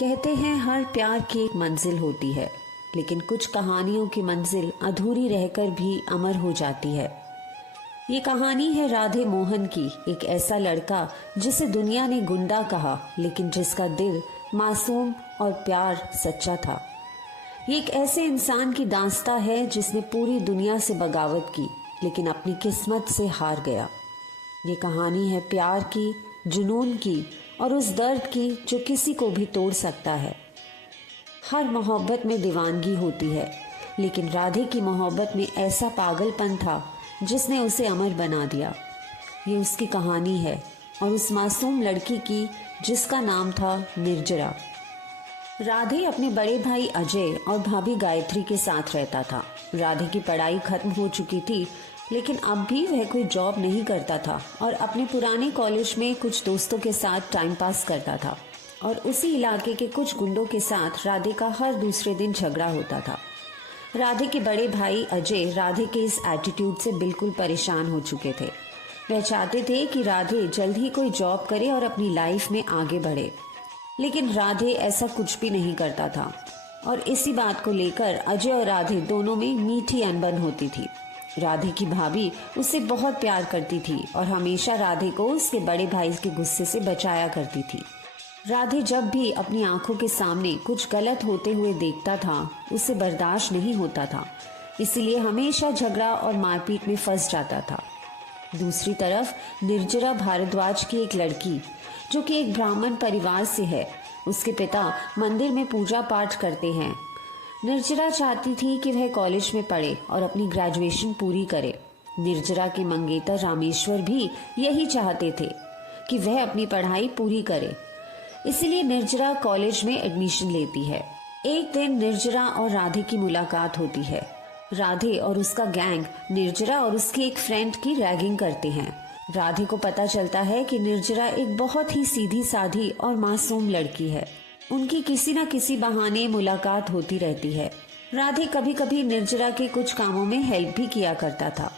कहते हैं हर प्यार की एक मंजिल होती है, लेकिन कुछ कहानियों की मंजिल अधूरी रहकर भी अमर हो जाती है। ये कहानी है राधे मोहन की, एक ऐसा लड़का जिसे दुनिया ने गुंडा कहा, लेकिन जिसका दिल मासूम और प्यार सच्चा था। ये एक ऐसे इंसान की दास्ता है जिसने पूरी दुनिया से बगावत की, लेकिन अपनी किस्मत से हार गया। ये कहानी है प्यार की, जुनून की और उस दर्द की जो किसी को भी तोड़ सकता है। हर मोहब्बत में दीवानगी होती है, लेकिन राधे की मोहब्बत में ऐसा पागलपन था जिसने उसे अमर बना दिया। ये उसकी कहानी है और उस मासूम लड़की की जिसका नाम था निर्जरा। राधे अपने बड़े भाई अजय और भाभी गायत्री के साथ रहता था। राधे की पढ़ाई खत्म हो चुकी थी, लेकिन अब भी वह कोई जॉब नहीं करता था और अपने पुराने कॉलेज में कुछ दोस्तों के साथ टाइम पास करता था। और उसी इलाके के कुछ गुंडों के साथ राधे का हर दूसरे दिन झगड़ा होता था। राधे के बड़े भाई अजय राधे के इस एटीट्यूड से बिल्कुल परेशान हो चुके थे। वह चाहते थे कि राधे जल्द ही कोई जॉब करे और अपनी लाइफ में आगे बढ़े, लेकिन राधे ऐसा कुछ भी नहीं करता था। और इसी बात को लेकर अजय और राधे दोनों में मीठी अनबन होती थी। राधे की भाभी उससे बहुत प्यार करती थी और हमेशा राधे को उसके बड़े भाई के गुस्से से बचाया करती थी। राधे जब भी अपनी आंखों के सामने कुछ गलत होते हुए देखता था, उसे बर्दाश्त नहीं होता था, इसीलिए हमेशा झगड़ा और मारपीट में फंस जाता था। दूसरी तरफ निर्जरा भारद्वाज की एक लड़की, जो कि एक ब्राह्मण परिवार से है। उसके पिता मंदिर में पूजा पाठ करते हैं। निर्जरा चाहती थी कि वह कॉलेज में पढ़े और अपनी ग्रेजुएशन पूरी करे। निर्जरा के मंगेतर रामेश्वर भी यही चाहते थे कि वह अपनी पढ़ाई पूरी करे, इसलिए निर्जरा कॉलेज में एडमिशन लेती है। एक दिन निर्जरा और राधे की मुलाकात होती है। राधे और उसका गैंग निर्जरा और उसकी एक फ्रेंड की रैगिंग करते हैं। राधे को पता चलता है कि निर्जरा एक बहुत ही सीधी साधी और मासूम लड़की है। उनकी किसी न किसी बहाने मुलाकात होती रहती है। राधे कभी कभी निर्जरा के कुछ कामों में हेल्प भी किया करता था।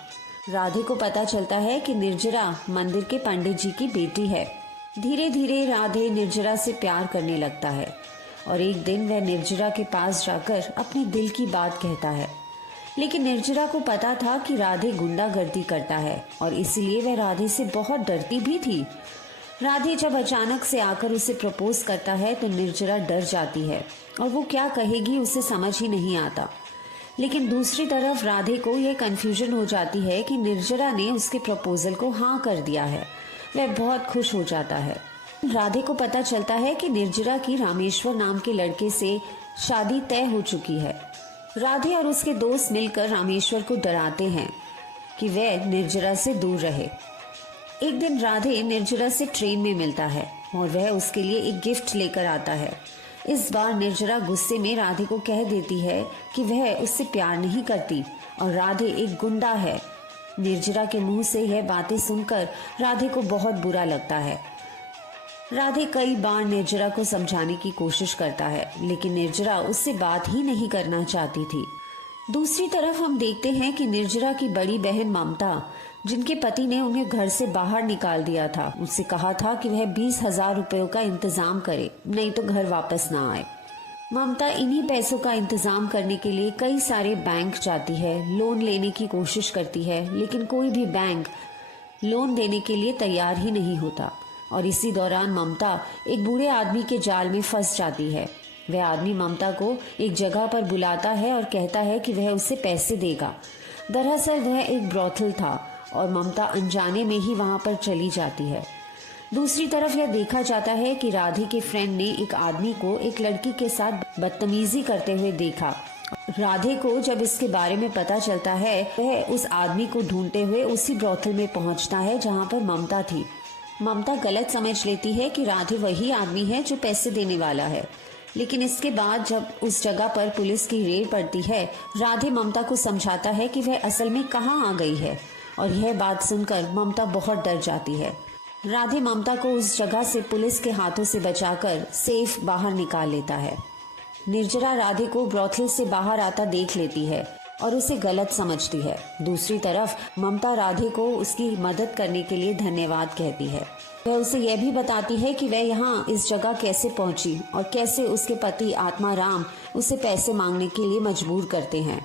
राधे को पता चलता है कि निर्जरा मंदिर के पंडित जी की बेटी है। धीरे धीरे राधे निर्जरा से प्यार करने लगता है और एक दिन वह निर्जरा के पास जाकर अपने दिल की बात कहता है, लेकिन निर्जरा को पता था कि राधे गुंडागर्दी करता है और इसीलिए वह राधे से बहुत डरती भी थी। राधे जब अचानक से आकर उसे प्रपोज करता है तो निर्जरा डर जाती है और वो क्या कहेगी उसे समझ ही नहीं आता। लेकिन दूसरी तरफ राधे को यह कंफ्यूजन हो जाती है कि निर्जरा ने उसके प्रपोजल को हाँ कर दिया है। वह बहुत खुश हो जाता है। राधे को पता चलता है कि निर्जरा की रामेश्वर नाम के लड़के से शादी तय हो चुकी है। राधे और उसके दोस्त मिलकर रामेश्वर को डराते हैं कि वह निर्जरा से दूर रहे। एक दिन राधे निर्जरा से ट्रेन में मिलता है और वह उसके लिए एक गिफ्ट लेकर आता है। इस बार निर्जरा गुस्से में राधे को कह देती है कि वह उससे प्यार नहीं करती और राधे एक गुंडा है। निर्जरा के मुंह से यह बातें सुनकर राधे को बहुत बुरा लगता है। राधे कई बार निर्जरा को समझाने की कोशिश करता है, लेकिन निर्जरा उससे बात ही नहीं करना चाहती थी। दूसरी तरफ हम देखते हैं कि निर्जरा की बड़ी बहन ममता, जिनके पति ने उन्हें घर से बाहर निकाल दिया था, उससे कहा था कि वह 20,000 रुपयों का इंतजाम करे, नहीं तो घर वापस ना आए। ममता इन्हीं पैसों का इंतजाम करने के लिए कई सारे बैंक जाती है, लोन लेने की कोशिश करती है, लेकिन कोई भी बैंक लोन देने के लिए तैयार ही नहीं होता। और इसी दौरान ममता एक बूढ़े आदमी के जाल में फंस जाती है। वह आदमी ममता को एक जगह पर बुलाता है और कहता है कि वह उसे पैसे देगा। दरअसल वह एक ब्रॉथल था और ममता अनजाने में ही वहां पर चली जाती है। दूसरी तरफ यह देखा जाता है कि राधे के फ्रेंड ने एक आदमी को एक लड़की के साथ बदतमीजी करते हुए देखा। राधे को जब इसके बारे में पता चलता है, वह उस आदमी को ढूंढते हुए उसी ब्रॉथल में पहुंचता है जहां पर ममता थी। ममता गलत समझ लेती है कि राधे वही आदमी है जो पैसे देने वाला है, लेकिन इसके बाद जब उस जगह पर पुलिस की रेड पड़ती है, राधे ममता को समझाता है कि वह असल में कहाँ आ गई है और यह बात सुनकर ममता बहुत डर जाती है। राधे ममता को उस जगह से पुलिस के हाथों से बचाकर सेफ बाहर निकाल लेता है। निर्जरा राधे को ब्रॉथल से बाहर आता देख लेती है। और उसे गलत समझती है। दूसरी तरफ ममता राधे को उसकी मदद करने के लिए धन्यवाद कहती है। वह उसे यह भी बताती है कि वह यहाँ इस जगह कैसे पहुंची और कैसे उसके पति आत्माराम उसे पैसे मांगने के लिए मजबूर करते हैं।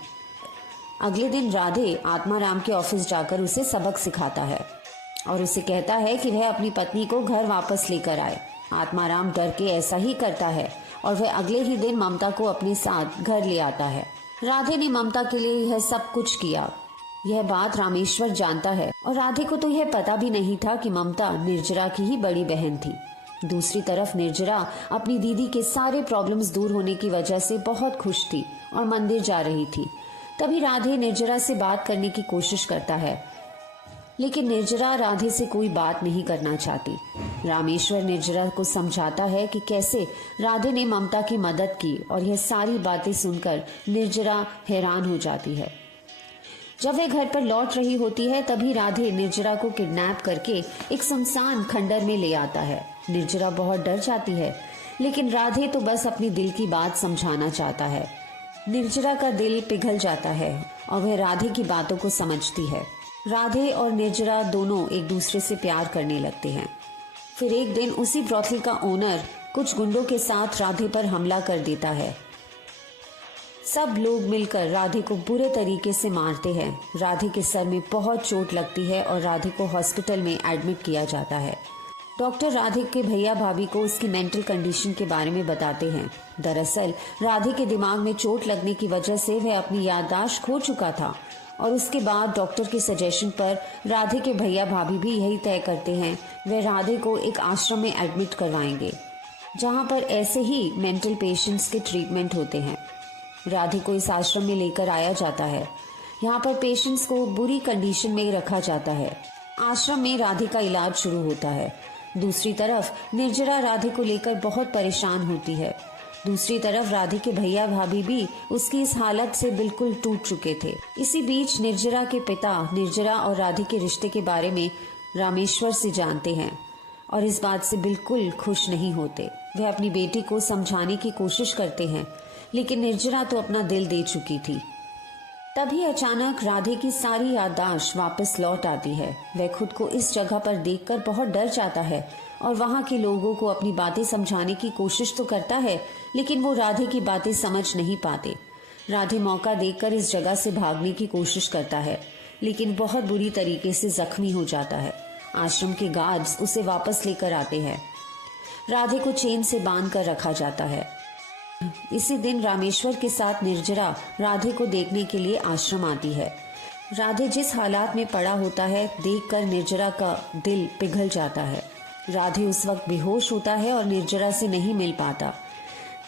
अगले दिन राधे आत्माराम के ऑफिस जाकर उसे सबक सिखाता है और उसे कहता है कि वह अपनी पत्नी को घर वापस लेकर आए। आत्माराम डर के ऐसा ही करता है और वह अगले ही दिन ममता को अपने साथ घर ले आता है। राधे ने ममता के लिए यह सब कुछ किया। यह बात रामेश्वर जानता है और राधे को तो यह पता भी नहीं था कि ममता निर्जरा की ही बड़ी बहन थी। दूसरी तरफ निर्जरा अपनी दीदी के सारे प्रॉब्लम्स दूर होने की वजह से बहुत खुश थी और मंदिर जा रही थी। तभी राधे निर्जरा से बात करने की कोशिश करता है, लेकिन निर्जरा राधे से कोई बात नहीं करना चाहती। रामेश्वर निर्जरा को समझाता है कि कैसे राधे ने ममता की मदद की और यह सारी बातें सुनकर निर्जरा हैरान हो जाती है। जब वह घर पर लौट रही होती है तभी राधे निर्जरा को किडनैप करके एक सुनसान खंडर में ले आता है। निर्जरा बहुत डर जाती है, लेकिन राधे तो बस अपनी दिल की बात समझाना चाहता है। निर्जरा का दिल पिघल जाता है और वह राधे की बातों को समझती है। राधे और निर्जरा दोनों एक दूसरे से प्यार करने लगते हैं। फिर एक दिन उसी ब्रॉथल का ओनर कुछ गुंडों के साथ राधे पर हमला कर देता है। सब लोग मिलकर राधे को बुरे तरीके से मारते हैं। राधे के सर में बहुत चोट लगती है और राधे को हॉस्पिटल में एडमिट किया जाता है। डॉक्टर राधे के भैया भाभी को उसकी मेंटल कंडीशन के बारे में बताते हैं। दरअसल राधे के दिमाग में चोट लगने की वजह से वह अपनी याददाश्त खो चुका था और उसके बाद डॉक्टर के सजेशन पर राधे के भैया भाभी भी यही तय करते हैं वे राधे को एक आश्रम में एडमिट करवाएंगे, जहां पर ऐसे ही मेंटल पेशेंट्स के ट्रीटमेंट होते हैं। राधे को इस आश्रम में लेकर आया जाता है। यहाँ पर पेशेंट्स को बुरी कंडीशन में रखा जाता है। आश्रम में राधे का इलाज शुरू होता है। दूसरी तरफ निर्जरा राधे को लेकर बहुत परेशान होती है। दूसरी तरफ राधे के भैया भाभी भी उसकी इस हालत से बिल्कुल टूट चुके थे। इसी बीच निर्जरा के पिता निर्जरा और राधे के रिश्ते के बारे में रामेश्वर से जानते हैं और इस बात से बिल्कुल खुश नहीं होते। वह अपनी बेटी को समझाने की कोशिश करते हैं, लेकिन निर्जरा तो अपना दिल दे चुकी थी। तभी अचानक राधे की सारी याददाश्त वापस लौट आती है। वह खुद को इस जगह पर देखकर बहुत डर जाता है और वहाँ के लोगों को अपनी बातें समझाने की कोशिश तो करता है, लेकिन वो राधे की बातें समझ नहीं पाते। राधे मौका देखकर इस जगह से भागने की कोशिश करता है, लेकिन बहुत बुरी तरीके से जख्मी हो जाता है। आश्रम के गार्ड्स उसे वापस लेकर आते हैं। राधे को चेन से बांध कर रखा जाता है। इसी दिन रामेश्वर के साथ निर्जरा राधे को देखने के लिए आश्रम आती है। राधे जिस हालात में पड़ा होता है देखकर निर्जरा का दिल पिघल जाता है। राधे उस वक्त बेहोश होता है और निर्जरा से नहीं मिल पाता।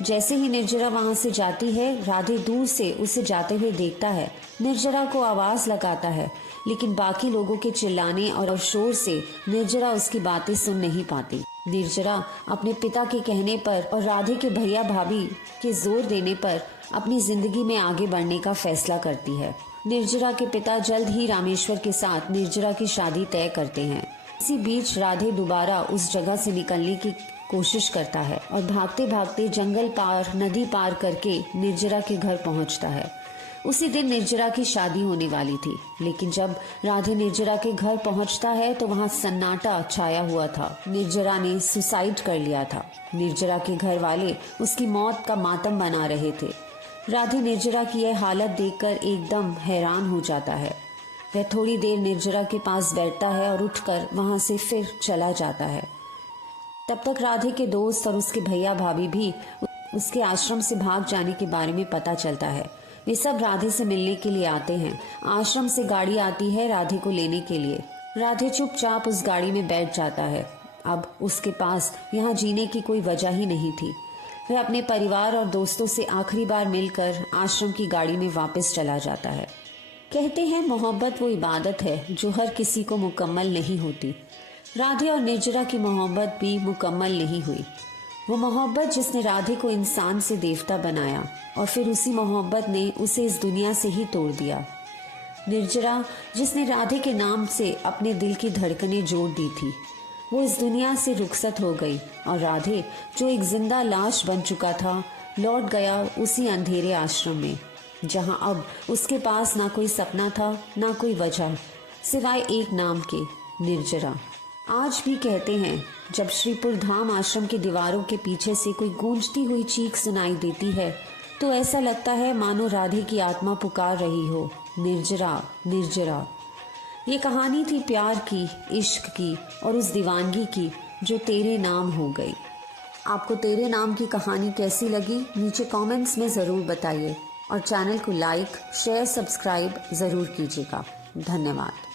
जैसे ही निर्जरा वहां से जाती है, राधे दूर से उसे जाते हुए देखता है। निर्जरा को आवाज लगाता है, लेकिन बाकी लोगों के चिल्लाने और शोर से निर्जरा उसकी बातें सुन नहीं पाती। निर्जरा अपने पिता के कहने पर और राधे के भैया भाभी के जोर देने पर अपनी जिंदगी में आगे बढ़ने का फैसला करती है। निर्जरा के पिता जल्द ही रामेश्वर के साथ निर्जरा की शादी तय करते हैं। इसी बीच राधे दोबारा उस जगह से निकलने की कोशिश करता है और भागते भागते जंगल पार नदी पार करके निर्जरा के घर पहुंचता है। उसी दिन निर्जरा की शादी होने वाली थी, लेकिन जब राधे निर्जरा के घर पहुंचता है तो वहां सन्नाटा छाया हुआ था। निर्जरा ने सुसाइड कर लिया था। निर्जरा के घर वाले उसकी मौत का मातम बना रहे थे। राधे निर्जरा की यह हालत देखकर एकदम हैरान हो जाता है। वह थोड़ी देर निर्जरा के पास बैठता है और उठकर वहां से फिर चला जाता है। तब तक राधे के दोस्त और उसके भैया भाभी भी उसके आश्रम से भाग जाने के बारे में पता चलता है। वे सब राधे से मिलने के लिए आते हैं। आश्रम से गाड़ी आती है राधे को लेने के लिए। राधे चुपचाप उस गाड़ी में बैठ जाता है। अब उसके पास यहाँ जीने की कोई वजह ही नहीं थी। वह अपने परिवार और दोस्तों से आखिरी बार मिलकर आश्रम की गाड़ी में वापस चला जाता है। कहते हैं मोहब्बत वो इबादत है जो हर किसी को मुकम्मल नहीं होती। राधे और निर्जरा की मोहब्बत भी मुकम्मल नहीं हुई। वो मोहब्बत जिसने राधे को इंसान से देवता बनाया और फिर उसी मोहब्बत ने उसे इस दुनिया से ही तोड़ दिया। निर्जरा जिसने राधे के नाम से अपने दिल की धड़कनें जोड़ दी थी, वो इस दुनिया से रुखसत हो गई और राधे जो एक जिंदा लाश बन चुका था लौट गया उसी अंधेरे आश्रम में। जहां अब उसके पास ना कोई सपना था, ना कोई वजह, सिवाय एक नाम के, निर्जरा। आज भी कहते हैं, जब श्रीपुर धाम आश्रम की दीवारों के पीछे से कोई गूंजती हुई चीख सुनाई देती है तो ऐसा लगता है मानो राधे की आत्मा पुकार रही हो, निर्जरा निर्जरा। ये कहानी थी प्यार की, इश्क की और उस दीवानगी की जो तेरे नाम हो गई। आपको तेरे नाम की कहानी कैसी लगी नीचे कमेंट्स में ज़रूर बताइए और चैनल को लाइक, शेयर, सब्सक्राइब ज़रूर कीजिएगा। धन्यवाद।